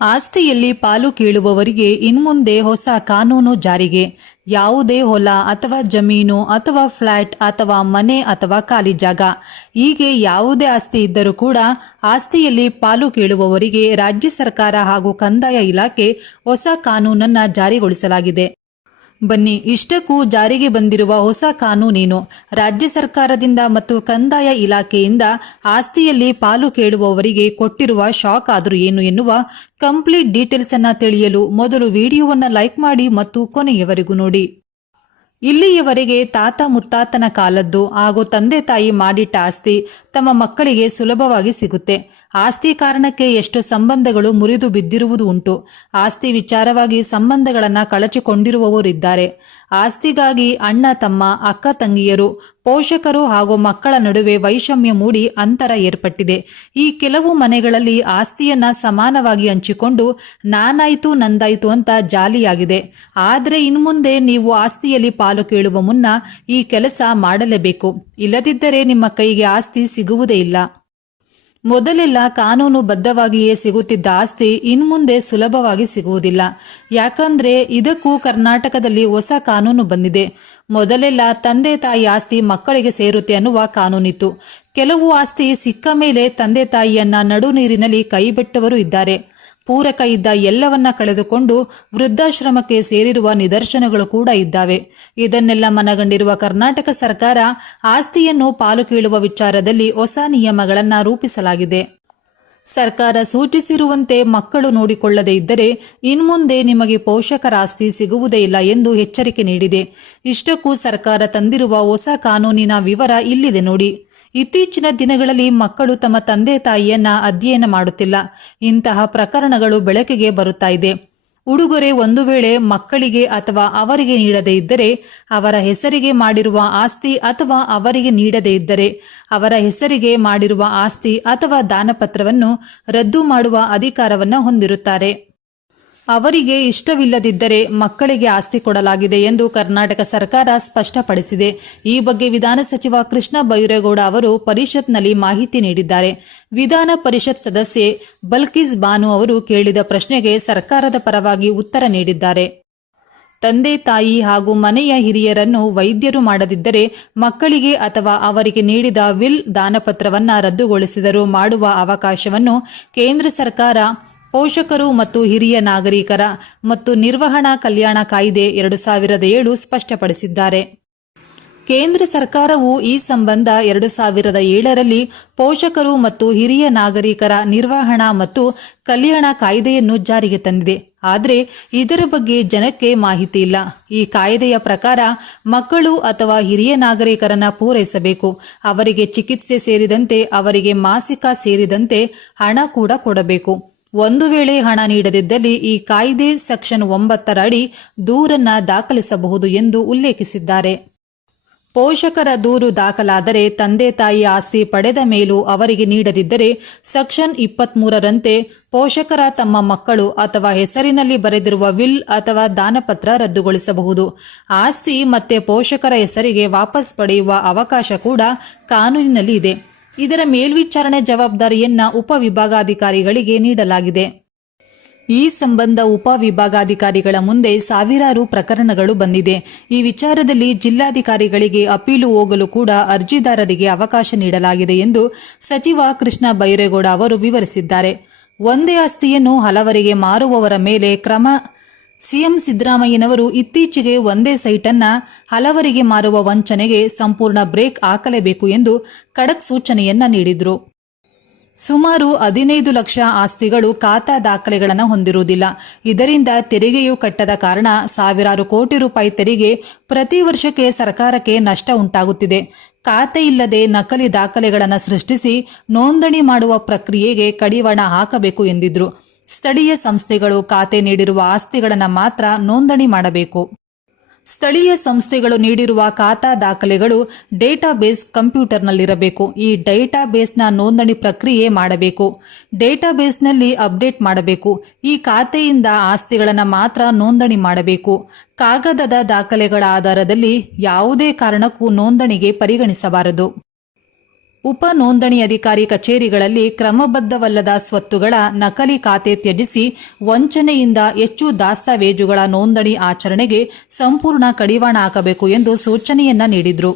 ಆಸ್ತಿಯಲ್ಲಿ ಪಾಲು ಕೇಳುವವರಿಗೆ ಇನ್ಮುಂದೆ ಹೊಸ ಕಾನೂನು ಜಾರಿಗೆ. ಯಾವುದೇ ಹೊಲ ಅಥವಾ ಜಮೀನು ಅಥವಾ ಫ್ಲ್ಯಾಟ್ ಅಥವಾ ಮನೆ ಅಥವಾ ಖಾಲಿ ಜಾಗ. ಹೀಗೆ ಯಾವುದೇ ಆಸ್ತಿ ಇದ್ದರೂ ಕೂಡ ಆಸ್ತಿಯಲ್ಲಿ ಪಾಲು ಕೇಳುವವರಿಗೆ ರಾಜ್ಯ ಸರ್ಕಾರ ಹಾಗೂ ಕಂದಾಯ ಇಲಾಖೆ ಹೊಸ ಕಾನೂನನ್ನ ಜಾರಿಗೊಳಿಸಲಾಗಿದೆ. ಬನ್ನಿ, ಇಷ್ಟಕ್ಕೂ ಜಾರಿಗೆ ಬಂದಿರುವ ಹೊಸ ಕಾನೂನೇನು? ರಾಜ್ಯ ಸರ್ಕಾರದಿಂದ ಮತ್ತು ಕಂದಾಯ ಇಲಾಖೆಯಿಂದ ಆಸ್ತಿಯಲ್ಲಿ ಪಾಲು ಕೇಳುವವರಿಗೆ ಕೊಟ್ಟಿರುವ ಶಾಕ್ ಆದರೂ ಏನು ಎನ್ನುವ ಕಂಪ್ಲೀಟ್ ಡೀಟೇಲ್ಸ್ ಅನ್ನ ತಿಳಿಯಲು ಮೊದಲು ವಿಡಿಯೋವನ್ನ ಲೈಕ್ ಮಾಡಿ ಮತ್ತು ಕೊನೆಯವರೆಗೂ ನೋಡಿ. ಇಲ್ಲಿಯವರೆಗೆ ತಾತ ಮುತ್ತಾತನ ಕಾಲದ್ದು ಹಾಗೂ ತಂದೆ ತಾಯಿ ಮಾಡಿಟ್ಟ ಆಸ್ತಿ ತಮ್ಮ ಮಕ್ಕಳಿಗೆ ಸುಲಭವಾಗಿ ಸಿಗುತ್ತೆ. ಆಸ್ತಿ ಕಾರಣಕ್ಕೆ ಎಷ್ಟು ಸಂಬಂಧಗಳು ಮುರಿದು ಬಿದ್ದಿರುವುದು ಉಂಟು. ಆಸ್ತಿ ವಿಚಾರವಾಗಿ ಸಂಬಂಧಗಳನ್ನು ಕಳಚಿಕೊಂಡಿರುವವರಿದ್ದಾರೆ. ಆಸ್ತಿಗಾಗಿ ಅಣ್ಣ, ತಮ್ಮ, ಅಕ್ಕ, ತಂಗಿಯರು, ಪೋಷಕರು ಹಾಗೂ ಮಕ್ಕಳ ನಡುವೆ ವೈಷಮ್ಯ ಮೂಡಿ ಅಂತರ ಏರ್ಪಟ್ಟಿದೆ. ಈ ಕೆಲವು ಮನೆಗಳಲ್ಲಿ ಆಸ್ತಿಯನ್ನ ಸಮಾನವಾಗಿ ಹಂಚಿಕೊಂಡು ನಾನಾಯ್ತು, ನಂದಾಯ್ತು ಅಂತ ಜಾಲಿಯಾಗಿದೆ. ಆದರೆ ಇನ್ಮುಂದೆ ನೀವು ಆಸ್ತಿಯಲ್ಲಿ ಪಾಲು ಕೇಳುವ ಮುನ್ನ ಈ ಕೆಲಸ ಮಾಡಲೇಬೇಕು. ಇಲ್ಲದಿದ್ದರೆ ನಿಮ್ಮ ಕೈಗೆ ಆಸ್ತಿ ಸಿಗುವುದೇ ಇಲ್ಲ. ಮೊದಲೆಲ್ಲ ಕಾನೂನು ಬದ್ಧವಾಗಿಯೇ ಸಿಗುತ್ತಿದ್ದ ಆಸ್ತಿ ಇನ್ಮುಂದೆ ಸುಲಭವಾಗಿ ಸಿಗುವುದಿಲ್ಲ. ಯಾಕಂದ್ರೆ ಇದಕ್ಕೂ ಕರ್ನಾಟಕದಲ್ಲಿ ಹೊಸ ಕಾನೂನು ಬಂದಿದೆ. ಮೊದಲೆಲ್ಲ ತಂದೆ ತಾಯಿ ಆಸ್ತಿ ಮಕ್ಕಳಿಗೆ ಸೇರುತ್ತೆ ಅನ್ನುವ ಕಾನೂನಿತ್ತು. ಕೆಲವು ಆಸ್ತಿ ಸಿಕ್ಕ ಮೇಲೆ ತಂದೆ ತಾಯಿಯನ್ನ ನಡು ನೀರಿನಲ್ಲಿ ಕೈಬಿಟ್ಟವರು ಇದ್ದಾರೆ. ಪೂರಕ ಇದ್ದ ಎಲ್ಲವನ್ನ ಕಳೆದುಕೊಂಡು ವೃದ್ಧಾಶ್ರಮಕ್ಕೆ ಸೇರಿರುವ ನಿದರ್ಶನಗಳು ಕೂಡ ಇದ್ದಾವೆ. ಇದನ್ನೆಲ್ಲ ಮನಗಂಡಿರುವ ಕರ್ನಾಟಕ ಸರ್ಕಾರ ಆಸ್ತಿಯನ್ನು ಪಾಲು ಕೀಳುವ ವಿಚಾರದಲ್ಲಿ ಹೊಸ ನಿಯಮಗಳನ್ನು ರೂಪಿಸಲಾಗಿದೆ. ಸರ್ಕಾರ ಸೂಚಿಸಿರುವಂತೆ ಮಕ್ಕಳು ನೋಡಿಕೊಳ್ಳದೇ ಇದ್ದರೆ ಇನ್ಮುಂದೆ ನಿಮಗೆ ಪೋಷಕರ ಆಸ್ತಿ ಸಿಗುವುದೇ ಇಲ್ಲ ಎಂದು ಎಚ್ಚರಿಕೆ ನೀಡಿದೆ. ಇಷ್ಟಕ್ಕೂ ಸರ್ಕಾರ ತಂದಿರುವ ಹೊಸ ಕಾನೂನಿನ ವಿವರ ಇಲ್ಲಿದೆ ನೋಡಿ. ಇತ್ತೀಚಿನ ದಿನಗಳಲ್ಲಿ ಮಕ್ಕಳು ತಮ್ಮ ತಂದೆ ತಾಯಿಯನ್ನ ಅಧ್ಯಯನ ಮಾಡುತ್ತಿಲ್ಲ. ಇಂತಹ ಪ್ರಕರಣಗಳು ಬೆಳಕಿಗೆ ಬರುತ್ತಾ ಇದೆ. ಉಡುಗೊರೆ ಒಂದು ವೇಳೆ ಮಕ್ಕಳಿಗೆ ಅಥವಾ ಅವರಿಗೆ ನೀಡದೇ ಇದ್ದರೆ, ಅವರ ಹೆಸರಿಗೆ ಮಾಡಿರುವ ಆಸ್ತಿ ಅಥವಾ ಅವರಿಗೆ ನೀಡದೇ ಇದ್ದರೆ, ಅವರ ಹೆಸರಿಗೆ ಮಾಡಿರುವ ಆಸ್ತಿ ಅಥವಾ ದಾನಪತ್ರವನ್ನು ರದ್ದು ಮಾಡುವ ಅಧಿಕಾರವನ್ನು ಹೊಂದಿರುತ್ತಾರೆ. ಅವರಿಗೆ ಇಷ್ಟವಿಲ್ಲದಿದ್ದರೆ ಮಕ್ಕಳಿಗೆ ಆಸ್ತಿ ಕೊಡಲಾಗಿದೆ ಎಂದು ಕರ್ನಾಟಕ ಸರ್ಕಾರ ಸ್ಪಷ್ಟಪಡಿಸಿದೆ. ಈ ಬಗ್ಗೆ ವಿಧಾನ ಸಚಿವ ಕೃಷ್ಣ ಬೈರೇಗೌಡ ಅವರು ಪರಿಷತ್ನಲ್ಲಿ ಮಾಹಿತಿ ನೀಡಿದ್ದಾರೆ. ವಿಧಾನ ಪರಿಷತ್ ಸದಸ್ಯೆ ಬಲ್ಕಿಸ್ ಬಾನು ಅವರು ಕೇಳಿದ ಪ್ರಶ್ನೆಗೆ ಸರ್ಕಾರದ ಪರವಾಗಿ ಉತ್ತರ ನೀಡಿದ್ದಾರೆ. ತಂದೆ, ತಾಯಿ ಹಾಗೂ ಮನೆಯ ಹಿರಿಯರನ್ನು ವೈದ್ಯರು ಮಾಡದಿದ್ದರೆ ಮಕ್ಕಳಿಗೆ ಅಥವಾ ಅವರಿಗೆ ನೀಡಿದ ವಿಲ್ ದಾನಪತ್ರವನ್ನು ರದ್ದುಗೊಳಿಸಿದರೂ ಮಾಡುವ ಅವಕಾಶವನ್ನು ಕೇಂದ್ರ ಸರ್ಕಾರ ಪೋಷಕರು ಮತ್ತು ಹಿರಿಯ ನಾಗರಿಕರ ಮತ್ತು ನಿರ್ವಹಣಾ ಕಲ್ಯಾಣ ಕಾಯ್ದೆ ಎರಡು ಸಾವಿರದ ಏಳು ಸ್ಪಷ್ಟಪಡಿಸಿದ್ದಾರೆ. ಕೇಂದ್ರ ಸರ್ಕಾರವು ಈ ಸಂಬಂಧ ಎರಡು ಸಾವಿರದ ಏಳರಲ್ಲಿ ಪೋಷಕರು ಮತ್ತು ಹಿರಿಯ ನಾಗರಿಕರ ನಿರ್ವಹಣಾ ಮತ್ತು ಕಲ್ಯಾಣ ಕಾಯ್ದೆಯನ್ನು ಜಾರಿಗೆ ತಂದಿದೆ. ಆದರೆ ಇದರ ಬಗ್ಗೆ ಜನಕ್ಕೆ ಮಾಹಿತಿ ಇಲ್ಲ. ಈ ಕಾಯ್ದೆಯ ಪ್ರಕಾರ ಮಕ್ಕಳು ಅಥವಾ ಹಿರಿಯ ನಾಗರಿಕರನ್ನ ಪೂರೈಸಬೇಕು. ಅವರಿಗೆ ಚಿಕಿತ್ಸೆ ಸೇರಿದಂತೆ ಅವರಿಗೆ ಮಾಸಿಕ ಸೇರಿದಂತೆ ಹಣ ಕೂಡ ಕೊಡಬೇಕು. ಒಂದು ವೇಳೆ ಹಣ ನೀಡದಿದ್ದಲ್ಲಿ ಈ ಕಾಯ್ದೆ ಸೆಕ್ಷನ್ ಒಂಬತ್ತರ ಅಡಿ ದೂರನ್ನ ದಾಖಲಿಸಬಹುದು ಎಂದು ಉಲ್ಲೇಖಿಸಿದ್ದಾರೆ. ಪೋಷಕರ ದೂರು ದಾಖಲಾದರೆ ತಂದೆ ತಾಯಿ ಆಸ್ತಿ ಪಡೆದ ಮೇಲೂ ಅವರಿಗೆ ನೀಡದಿದ್ದರೆ ಸೆಕ್ಷನ್ ಇಪ್ಪತ್ಮೂರರಂತೆ ಪೋಷಕರ ತಮ್ಮ ಮಕ್ಕಳು ಅಥವಾ ಹೆಸರಿನಲ್ಲಿ ಬರೆದಿರುವ ವಿಲ್ ಅಥವಾ ದಾನಪತ್ರ ರದ್ದುಗೊಳಿಸಬಹುದು. ಆಸ್ತಿ ಮತ್ತೆ ಪೋಷಕರ ಹೆಸರಿಗೆ ವಾಪಸ್ ಪಡೆಯುವ ಅವಕಾಶ ಕೂಡ ಕಾನೂನಿನಲ್ಲಿ ಇದೆ. ಇದರ ಮೇಲ್ವಿಚಾರಣೆ ಜವಾಬ್ದಾರಿಯನ್ನ ಉಪವಿಭಾಗಾಧಿಕಾರಿಗಳಿಗೆ ನೀಡಲಾಗಿದೆ. ಈ ಸಂಬಂಧ ಉಪವಿಭಾಗಾಧಿಕಾರಿಗಳ ಮುಂದೆ ಸಾವಿರಾರು ಪ್ರಕರಣಗಳು ಬಂದಿದೆ. ಈ ವಿಚಾರದಲ್ಲಿ ಜಿಲ್ಲಾಧಿಕಾರಿಗಳಿಗೆ ಅಪೀಲು ಹೋಗಲು ಕೂಡ ಅರ್ಜಿದಾರರಿಗೆ ಅವಕಾಶ ನೀಡಲಾಗಿದೆ ಎಂದು ಸಚಿವ ಕೃಷ್ಣ ಬೈರೇಗೌಡ ಅವರು ವಿವರಿಸಿದ್ದಾರೆ. ಒಂದೇ ಆಸ್ತಿಯನ್ನು ಹಲವರಿಗೆ ಮಾರುವವರ ಮೇಲೆ ಕ್ರಮ ಸಿಎಂ ಸಿದ್ದರಾಮಯ್ಯನವರು ಇತ್ತೀಚೆಗೆ ಒಂದೇ ಸೈಟನ್ನ ಹಲವರಿಗೆ ಮಾರುವ ವಂಚನೆಗೆ ಸಂಪೂರ್ಣ ಬ್ರೇಕ್ ಹಾಕಲೇಬೇಕು ಎಂದು ಖಡಕ್ ಸೂಚನೆಯನ್ನ ನೀಡಿದ್ರು. ಸುಮಾರು ಹದಿನೈದು ಲಕ್ಷ ಆಸ್ತಿಗಳು ಖಾತಾ ದಾಖಲೆಗಳನ್ನು ಹೊಂದಿರುವುದಿಲ್ಲ. ಇದರಿಂದ ತೆರಿಗೆಯು ಕಟ್ಟದ ಕಾರಣ ಸಾವಿರಾರು ಕೋಟಿ ರೂಪಾಯಿ ತೆರಿಗೆ ಪ್ರತಿ ವರ್ಷಕ್ಕೆ ಸರ್ಕಾರಕ್ಕೆ ನಷ್ಟ ಉಂಟಾಗುತ್ತಿದೆ. ಖಾತೆ ಇಲ್ಲದೆ ನಕಲಿ ದಾಖಲೆಗಳನ್ನು ಸೃಷ್ಟಿಸಿ ನೋಂದಣಿ ಮಾಡುವ ಪ್ರಕ್ರಿಯೆಗೆ ಕಡಿವಾಣ ಹಾಕಬೇಕು ಎಂದಿದ್ರು. ಸ್ಥಳೀಯ ಸಂಸ್ಥೆಗಳು ಖಾತೆ ನೀಡಿರುವ ಆಸ್ತಿಗಳನ್ನು ಮಾತ್ರ ನೋಂದಣಿ ಮಾಡಬೇಕು. ಸ್ಥಳೀಯ ಸಂಸ್ಥೆಗಳು ನೀಡಿರುವ ಖಾತಾ ದಾಖಲೆಗಳು ಡೇಟಾಬೇಸ್ ಕಂಪ್ಯೂಟರ್ನಲ್ಲಿರಬೇಕು. ಈ ಡೇಟಾಬೇಸ್ನ ನೋಂದಣಿ ಪ್ರಕ್ರಿಯೆ ಮಾಡಬೇಕು. ಡೇಟಾಬೇಸ್ನಲ್ಲಿ ಅಪ್ಡೇಟ್ ಮಾಡಬೇಕು. ಈ ಖಾತೆಯಿಂದ ಆಸ್ತಿಗಳನ್ನು ಮಾತ್ರ ನೋಂದಣಿ ಮಾಡಬೇಕು. ಕಾಗದದ ದಾಖಲೆಗಳ ಆಧಾರದಲ್ಲಿ ಯಾವುದೇ ಕಾರಣಕ್ಕೂ ನೋಂದಣಿಗೆ ಪರಿಗಣಿಸಬಾರದು. ಉಪ ನೋಂದಣಿ ಅಧಿಕಾರಿ ಕಚೇರಿಗಳಲ್ಲಿ ಕ್ರಮಬದ್ಧವಲ್ಲದ ಸ್ವತ್ತುಗಳ ನಕಲಿ ಖಾತೆ ತ್ಯಜಿಸಿ ವಂಚನೆಯಿಂದ ಹೆಚ್ಚು ದಾಸ್ತಾವೇಜುಗಳ ನೋಂದಣಿ ಆಚರಣೆಗೆ ಸಂಪೂರ್ಣ ಕಡಿವಾಣ ಹಾಕಬೇಕು ಎಂದು ಸೂಚನೆಯನ್ನ ನೀಡಿದ್ರು.